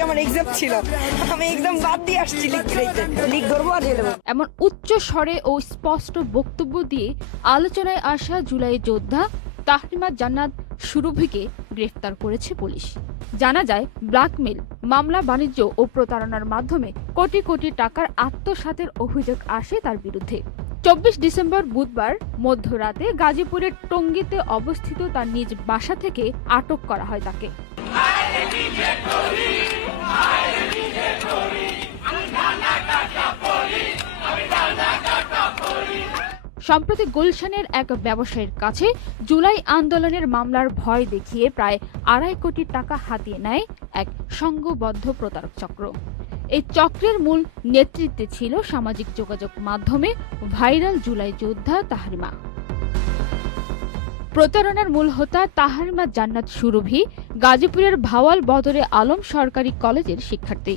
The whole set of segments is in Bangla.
আজকে আমার এক্সাম ছিল। আমি এক্সাম বাদ দিয়ে আসছি এমন উচ্চ স্বরে ও স্পষ্ট বক্তব্য দিয়ে আলোচনায় আসা জুলাই যোদ্ধা তাহরিমা জান্নাত সুরভিকে গ্রেফতার করেছে পুলিশ। জানা যায় ব্ল্যাকমেল মামলা, বাণিজ্য ও প্রতারণার মাধ্যমে কোটি কোটি টাকার আত্মসাতের অভিযোগ আসে তার বিরুদ্ধে। চব্বিশ ডিসেম্বর বুধবার মধ্যরাতে গাজীপুরের টঙ্গিতে অবস্থিত তার নিজ বাসা থেকে আটক করা হয় তাকে। সম্প্রতি গুলশানের এক ব্যবসায়ীর কাছে জুলাই আন্দোলনের মামলার ভয় দেখিয়ে প্রায় আড়াই কোটি টাকা হাতিয়ে নেয় এক সংঘবদ্ধ প্রতারক চক্র। এই চক্রের মূল নেতৃত্বে ছিল সামাজিক যোগাযোগ মাধ্যমে ভাইরাল জুলাই যোদ্ধা তাহরিমা। প্রতারণার মূল হোতা তাহারিমা জান্নাত সুরভি, গাজীপুরের ভাওয়াল বদরে আলম সরকারি কলেজের শিক্ষার্থী।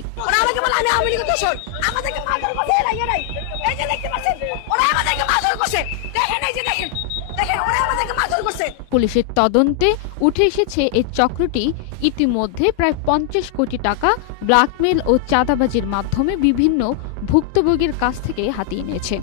পুলিশের তদন্তে উঠে এসেছে এই চক্রটি। ইতিমধ্যে প্রায় পঞ্চাশ কোটি টাকা ব্ল্যাকমেল ও চাঁদাবাজির মাধ্যমে বিভিন্ন ভুক্তভোগীর কাছ থেকে হাতিয়ে নিয়েছে।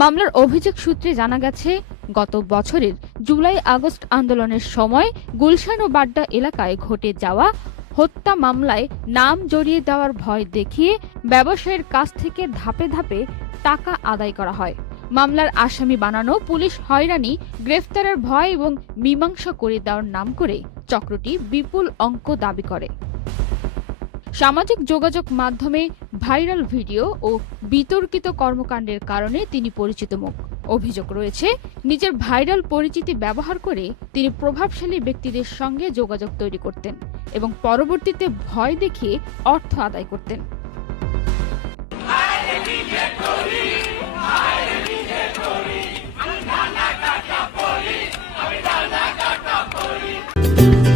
মামলার অভিযোগ সূত্রে জানা গেছে, গত বছরের জুলাই আগস্ট আন্দোলনের সময় গুলশান ও বাড্ডা এলাকায় ঘটে যাওয়া হত্যা মামলায় নাম জড়িয়ে দেওয়ার ভয় দেখিয়ে ব্যবসায়ীর কাছ থেকে ধাপে ধাপে টাকা আদায় করা হয়। মামলার আসামি বানানো পুলিশ হয়রানি, গ্রেফতারের ভয় এবং মীমাংসা করে দেওয়ার নাম করে চক্রটি বিপুল অঙ্ক দাবি করে। সামাজিক যোগাযোগ মাধ্যমে ভাইরাল ভিডিও ও বিতর্কিত কর্মকাণ্ডের কারণে তিনি পরিচিত মুখ। অভিযোগ রয়েছে, নিজের ভাইরাল পরিচিতি ব্যবহার করে তিনি প্রভাবশালী ব্যক্তিদের সঙ্গে যোগাযোগ তৈরি করতেন এবং পরবর্তীতে ভয় দেখিয়ে অর্থ আদায় করতেন। Thank